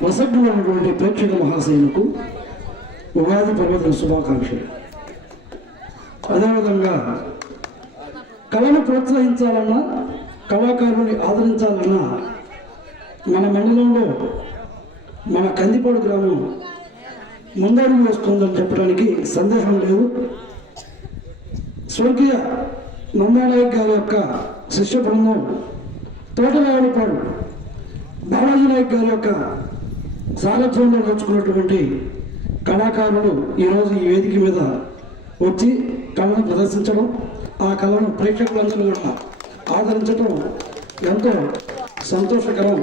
ప్రసక్తులైనటువంటి ప్రేక్షక మహాశైలకు ఉగాది పర్వదిన శుభాకాంక్షలు. అదేవిధంగా కళను ప్రోత్సహించాలన్నా, కళాకారుని ఆదరించాలన్నా మన మండలంలో మన కందిపాడు గ్రామం ముందడుగు వస్తుందని చెప్పడానికి సందేహం లేదు. స్వర్గీయ నందానాయక్ గారి యొక్క శిష్య బృందం తోటరావులపాడు బాలాజీ నాయక్ గారి యొక్క సారథ్యంలో నేర్చుకున్నటువంటి కళాకారులు ఈరోజు ఈ వేదిక మీద వచ్చి కళను ప్రదర్శించడం, ఆ కళను ప్రేక్షకులందరూ కూడా ఆదరించడం ఎంతో సంతోషకరం.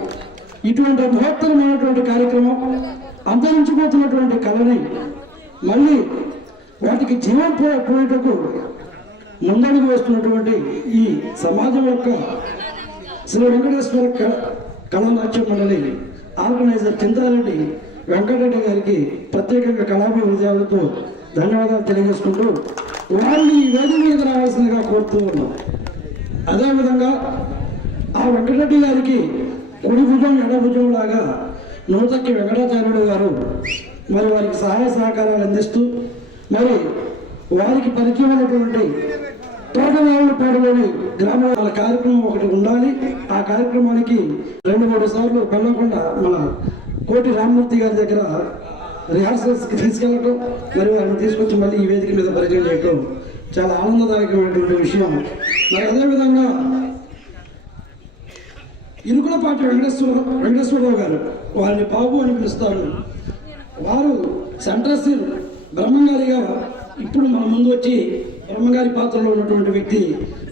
ఇటువంటి మహత్తరమైనటువంటి కార్యక్రమం, అంతరించిపోతున్నటువంటి కళని మళ్ళీ వాటికి జీవం పోయేటకు ముందడుగు వేస్తున్నటువంటి ఈ సమాజం యొక్క శ్రీ వెంకటేశ్వర కళానాట్య మండలి ఆర్గనైజర్ చింతారెడ్డి వెంకటరెడ్డి గారికి ప్రత్యేకంగా కళాభివృద్ధితో ధన్యవాదాలు తెలియజేసుకుంటూ వారిని ఈ వేదిక మీదకి రావాల్సిందిగా కోరుతూ ఉన్నాం. అదేవిధంగా ఆ వెంకటరెడ్డి గారికి కుడి భుజం ఎడభుజం లాగా నూతక్కి వెంకటాచార్యుడు గారు మరి వారికి సహాయ సహకారాలు అందిస్తూ మరి వారికి పరిచయం ఉన్నటువంటి తోటరావులపాడులోని గ్రామాల కార్యక్రమం ఒకటి ఉండాలి. ఆ కార్యక్రమానికి 2-3 సార్లు వెళ్ళకుండా మన కోటి రామ్మూర్తి గారి దగ్గర రిహార్సల్స్కి తీసుకెళ్ళటం, మరి వారిని తీసుకొచ్చి మళ్ళీ ఈ వేదిక మీద పరిచయం చేయటం చాలా ఆనందదాయకమైనటువంటి విషయం. మరి అదేవిధంగా ఇరుకులపాటి వెంకటేశ్వరరావు గారు, వారిని బాబు అని పిలుస్తారు, వారు సెంట్రల్ బ్రహ్మంగారిగా ఇప్పుడు మన ముందు వచ్చి బ్రహ్మంగారి పాత్రలో ఉన్నటువంటి వ్యక్తి.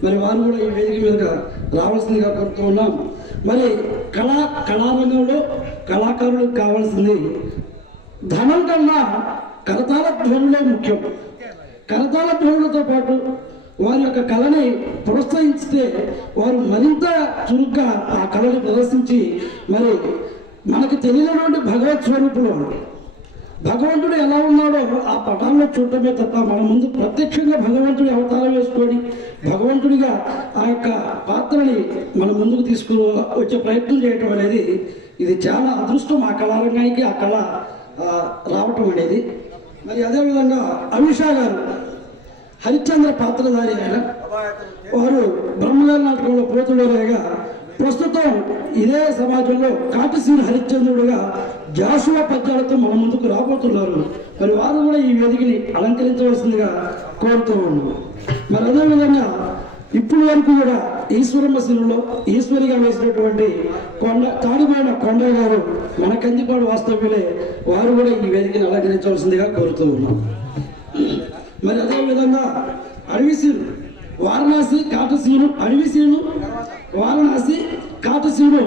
మరి వారు కూడా ఈ వేదిక మీదుగా రావాల్సిందిగా కోరుతూ ఉన్నాం. మరి కళారంగంలో కళాకారులకు కావాల్సింది ధనం కన్నా కరతాళ ధ్వనులే ముఖ్యం. కరతాళ ధ్వనులతో పాటు వారి యొక్క కళని ప్రోత్సహించితే వారు మరింత చురుగ్గా ఆ కళని ప్రదర్శించి మరి మనకు తెలియనటువంటి భగవత్ స్వరూపులు, భగవంతుడు ఎలా ఉన్నాడో ఆ పటాల్లో చూడటమే తప్ప మన ముందు ప్రత్యక్షంగా భగవంతుడి అవతారం వేసుకొని భగవంతుడిగా ఆ యొక్క పాత్రని మన ముందుకు వచ్చే ప్రయత్నం చేయటం అనేది ఇది చాలా అదృష్టం ఆ కళారంగానికి, ఆ కళ రావటం అనేది. మరి అదేవిధంగా అమిషా గారు హరిశ్చంద్ర పాత్రధారి ఆయన, వారు బ్రహ్మగారి నాటకంలో పోతుడేగా ప్రస్తుతం ఇదే సమాజంలో కాటిసీని హరిశ్చంద్రుడుగా జాషువా పద్యాలతో మన ముందుకు రాబోతున్నారు. మరి వారు కూడా ఈ వేదికని అలంకరించవలసిందిగా కోరుతూ ఉన్నాం. మరి అదేవిధంగా ఇప్పుడు వరకు కూడా ఈశ్వరమ్మ శిలలో ఈశ్వరిగా వేసినటువంటి తాడిపోయిన కొండ గారు మన కందిపాడు వాస్తవ్యులే, వారు కూడా ఈ వేదికని అలంకరించవలసిందిగా కోరుతూ ఉన్నాం. మరి అదేవిధంగా అడవిసీను వారణాసి కాటసీను, అడవిసీను వారణాసి కాటసీను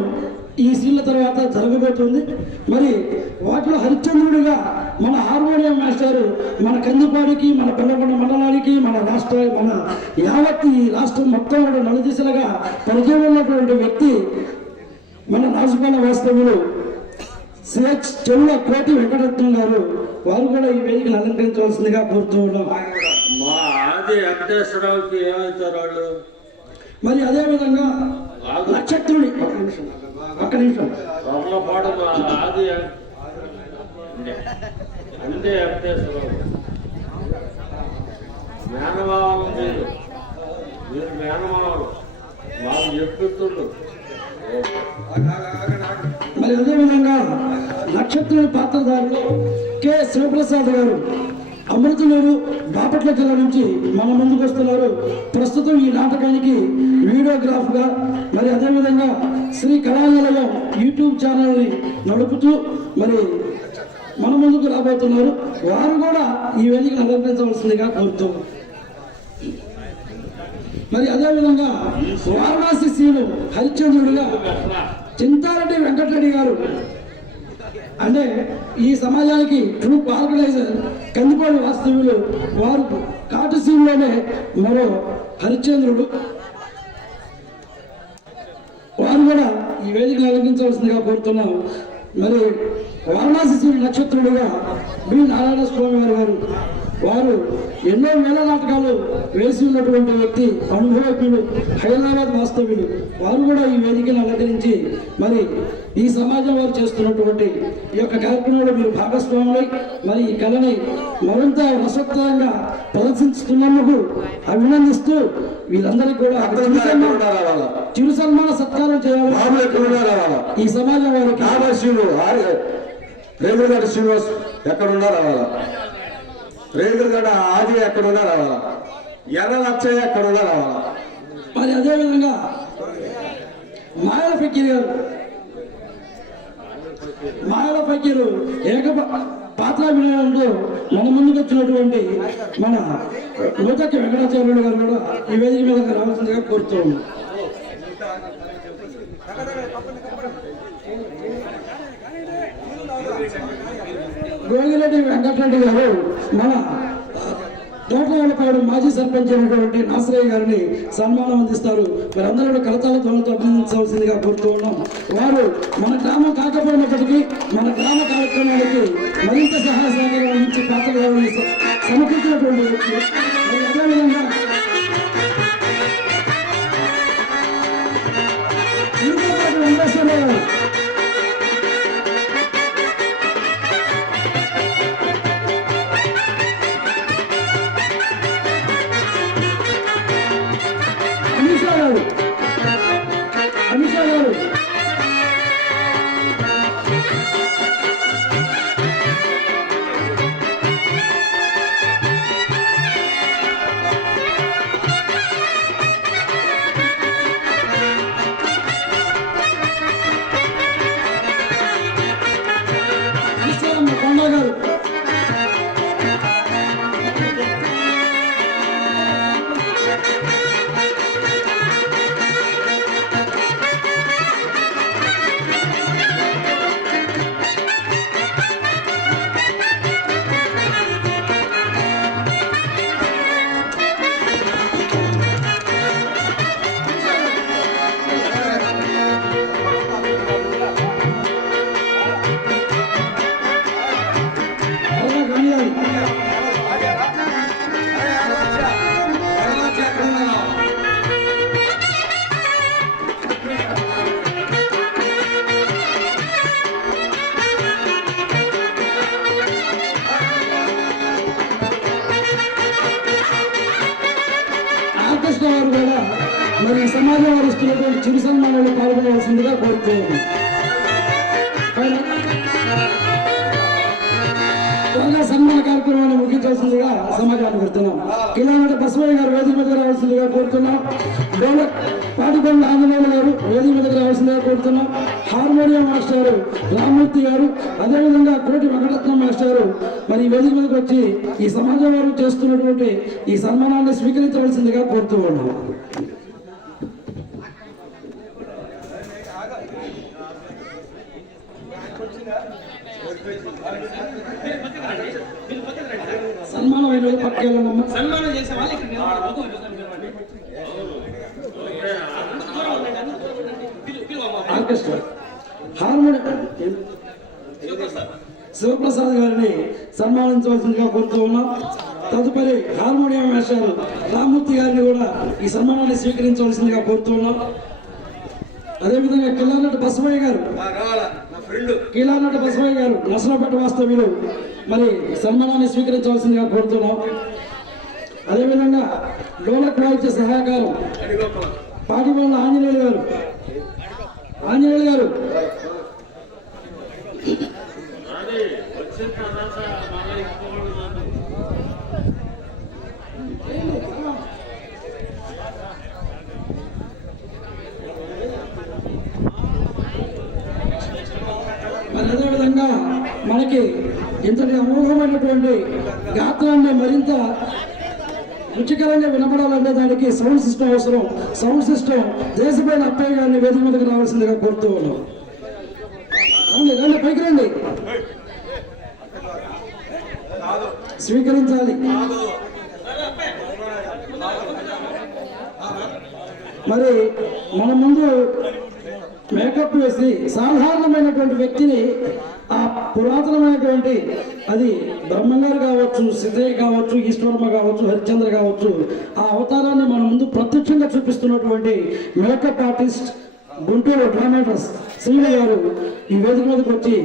ఈ సీన్ల తర్వాత జరగబోతుంది. మరి వాటిలో హరిశ్చంద్రుడిగా మన హార్మోనియం మాస్టారు మన కందిపాడికి, మన పెన్నకొండ మండలానికి, మన యావత్ ఈ రాష్ట్రం మొత్తం కూడా నలుదిశలుగా పరిచయం ఉన్నటువంటి వ్యక్తి మన రాజుపాల వాస్తవ్యులు సిహెచ్ చెవుల కోటి వెంకటరత్నం గారు, వారు కూడా ఈ వేదికను అలంకరించవలసిందిగా కోరుతూ ఉన్నాం. మరి అదేవిధంగా నక్షత్రుడి ఒక్క నిమిషం మరి అదేవిధంగా నక్షత్రుడి పాత్రధారులు కె శివప్రసాద్ గారు అమృతలూరు బాపట్ల జిల్లా నుంచి మన ముందుకు వస్తున్నారు. ప్రస్తుతం ఈ నాటకానికి వీడియోగ్రాఫ్గా మరి అదేవిధంగా శ్రీ కళానిలయం యూట్యూబ్ ఛానల్ని నడుపుతూ మరి మన ముందుకు రాబోతున్నారు. వారు కూడా ఈ వేదికను అలంకరించవలసిందిగా కోరుతూ మరి అదేవిధంగా వారణాసి సీను హరిశ్చంద్రుడిగా చింతారెడ్డి వెంకటరెడ్డి గారు, అంటే ఈ సమాజానికి ట్రూప్ ఆర్గనైజర్ కందిపాడు వాస్తవ్యులు, వారు కాటసీన్లోనే మరో హరిశ్చంద్రుడు, వారు కూడా ఈ వేదికను అలంకరించవలసిందిగా కోరుతున్నాం. మరి వారణాసి నక్షత్రుడుగా బి నారాయణ స్వామి వారి వారు ఎన్నో వేల నాటకాలు వేసి ఉన్నటువంటి వ్యక్తి, అనుభవజ్ఞుడు, హైదరాబాద్ వాస్తవ్యులు. వారు కూడా ఈ వేదికను అలంకరించి మరి ఈ సమాజం వారు చేస్తున్నటువంటి ఈ యొక్క కార్యక్రమంలో మీరు భాగస్వాములై మరి ఈ కళని మరింత రసోత్తరంగా ప్రదర్శిస్తున్నందుకు అభినందిస్తూ వీళ్ళందరికీ కూడా చిరు సన్మాన సత్కారం చేయాలి. ఈ సమాజం వారికి రేగులగడ్డ శ్రీనివాస్ ఎక్కడున్నా రావాలా, రేగులగడ్డ ఆది ఎక్కడున్నా రావాలా, ఎర్ర లచ్చయ్య ఎక్కడున్నా రావాలా. మరి అదేవిధంగా మాయల ఫకీర్ గారు, మాయల ఫకీరు పాత్రాభినయంలో మన ముందుకు వచ్చినటువంటి మన నూతకి వెంకటాచార్యుడు గారు కూడా ఈ వేదిక మీద రావాల్సిందిగా కోరుతూ ఉన్నాం. గోగిరెడ్డి వెంకటరెడ్డి గారు మన తోటవాళ్ళపాడు మాజీ సర్పంచ్ అయినటువంటి నాసరయ్య గారిని సన్మానం అందిస్తారు. వారందరూ కరతాల ధ్వనులతో అభినందించవలసిందిగా కోరుతూ ఉన్నాం. వారు మన గ్రామం కాకపోయినప్పటికీ మన గ్రామ కార్యక్రమాలకి మరింత సహాయ సహకారం అందించి పాత్రలను సమకూర్చినటువంటి వ్యక్తి. అదేవిధంగా వెంకటేశ్వరరావు గారు, అమిషా గారు, కొండ గారు, ఆర్కెస్ట్రా వారు కూడా మరి సమాజం వారు ఇస్తున్నటువంటి చిరు సన్మానంలో పాల్గొనవలసిందిగా కోరుతూ ఉన్నాం. త్వరగా సన్మాన కార్యక్రమాన్ని ముగించాల్సిందిగా సమాజాన్ని కోరుతున్నాం. కిలోమీటర్ బసవయ్య గారు వేదిక మీద రావాల్సిందిగా కోరుతున్నాం. డోలక్ పాటిపల్లి ఆంజనేయులు గారు వేదిక మీదకి రావాల్సిందిగా కోరుతున్నాం. హార్మోనియం మాస్టారు రామ్మూర్తి గారు, అదేవిధంగా కోటి వెంకటరత్నం మాస్టారు మరి వేదిక మీదకి వచ్చి ఈ సమాజం వారు చేస్తున్నటువంటి ఈ సన్మానాన్ని స్వీకరించవలసిందిగా కోరుతూ ఉన్నాం. సన్మానం అయిన పట్టుకెళ్ళమ్మా. సన్మానం చేసే వాళ్ళు ఆర్కెస్ట్రా హార్మోనియం శివప్రసాద్ గారిని సన్మానించవలసిందిగా కోరుతూ ఉన్నాం. తదుపరి హార్మోనియం వేశారు రామ్మూర్తి గారిని కూడా ఈ సన్మానాన్ని స్వీకరించవలసిందిగా కోరుతూ ఉన్నాం. అదేవిధంగా కిలానటి బసవయ్య గారు, కీలానటి బసవయ్య గారు నసలపేట వాస్తవ్యులు మరి సన్మానాన్ని స్వీకరించవలసిందిగా కోరుతున్నాం. అదేవిధంగా డోలక్ వాయిద్య సహకారం పాటిపల్లి ఆంజనేయులు గారు, ఆంజనేయులు గారు మరి అదేవిధంగా మనకి ఇంతటి అమోఘమైనటువంటి గాత్రాన్ని మరింత రుచికరంగా వినపడాలంటే దానికి సౌండ్ సిస్టమ్ అవసరం. సౌండ్ సిస్టమ్ దేశపైన అప్పయ్య గారిని వేదిక మీదకి రావాల్సిందిగా కోరుతూ ఉన్నాం. రండి, పైకి రండి, స్వీకరించాలి. మరి మన ముందు మేకప్ వేసి పరిస్థితి. సాధారణమైనటువంటి వ్యక్తిని ఆ పురాతనమైనటువంటి అది బ్రహ్మంగారు కావచ్చు, సిద్ధయ్య కావచ్చు, ఈశ్వరమ్మ కావచ్చు, హరిశ్చంద్ర కావచ్చు, ఆ అవతారాన్ని మన ముందు ప్రత్యక్షంగా చూపిస్తున్నటువంటి మేకప్ ఆర్టిస్ట్ గుంటూరు డ్రామేటర్స్ శ్రీను గారు ఈ వేదిక మీదకి వచ్చి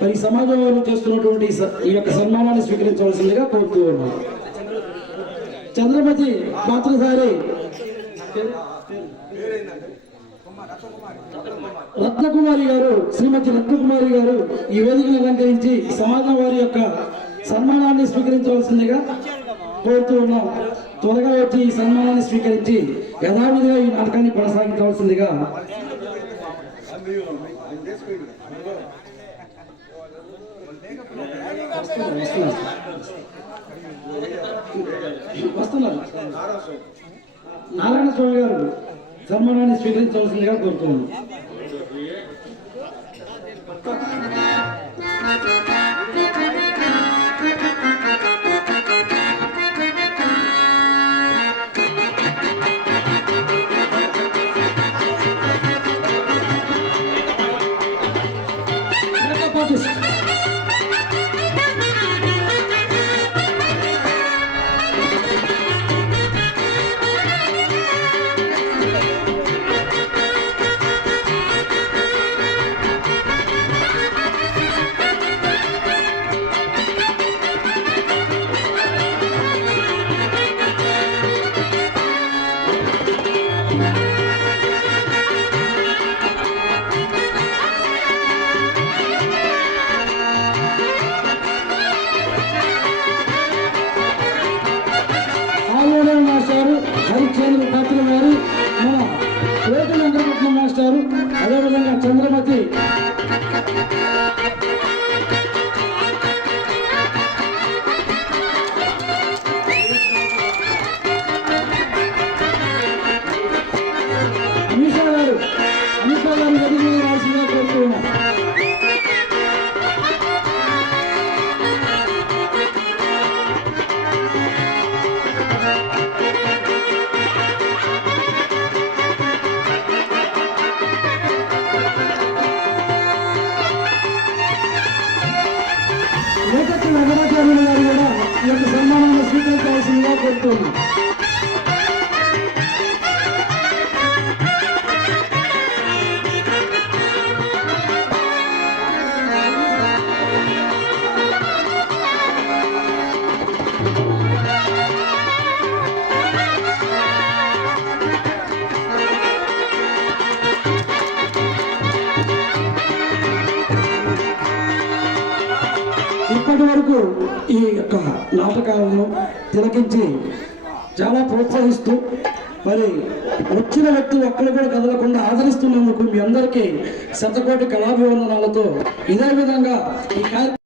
మరి సమాజంలో చేస్తున్నటువంటి ఈ యొక్క సన్మానాన్ని స్వీకరించవలసిందిగా కోరుతూ ఉన్నాం. చంద్రమతి పాత్రధారి రత్నకుమారి గారు, శ్రీమతి రత్నకుమారి గారు ఈ వేదికను అలంకరించి సమాజం వారి యొక్క సన్మానాన్ని స్వీకరించవలసిందిగా కోరుతూ ఉన్నాం. త్వరగా వచ్చి ఈ సన్మానాన్ని స్వీకరించి యథావిధిగా ఈ నాటకాన్ని కొనసాగించవలసిందిగా వస్తున్నారు. నారాయణ స్వామి గారు సన్మానాన్ని స్వీకరించవలసిందిగా కోరుతున్నాను. హరిశ్చంద్ర పాత్ర గారు, మన కోటి వెంకటరత్న మాస్టారు, అదేవిధంగా చంద్రమతి అమిషా గారు గది మీద రాసిందిగా కోరుతున్నాం. ఏకత్వ వెంకటాచార్యులు గారు కూడా ఈ యొక్క సన్మానాన్ని స్వీకరించవలసిందిగా కోరుతున్నాం. ఇప్పటి వరకు ఈ యొక్క నాటకాలను తిలకించి చాలా ప్రోత్సహిస్తూ మరి వచ్చిన వ్యక్తి ఒక్కరు కూడా కదలకుండా ఆదరిస్తున్నందుకు మీ అందరికీ శతకోటి కళాభివందనాలతో ఇదే విధంగా ఈ కార్యక్రమం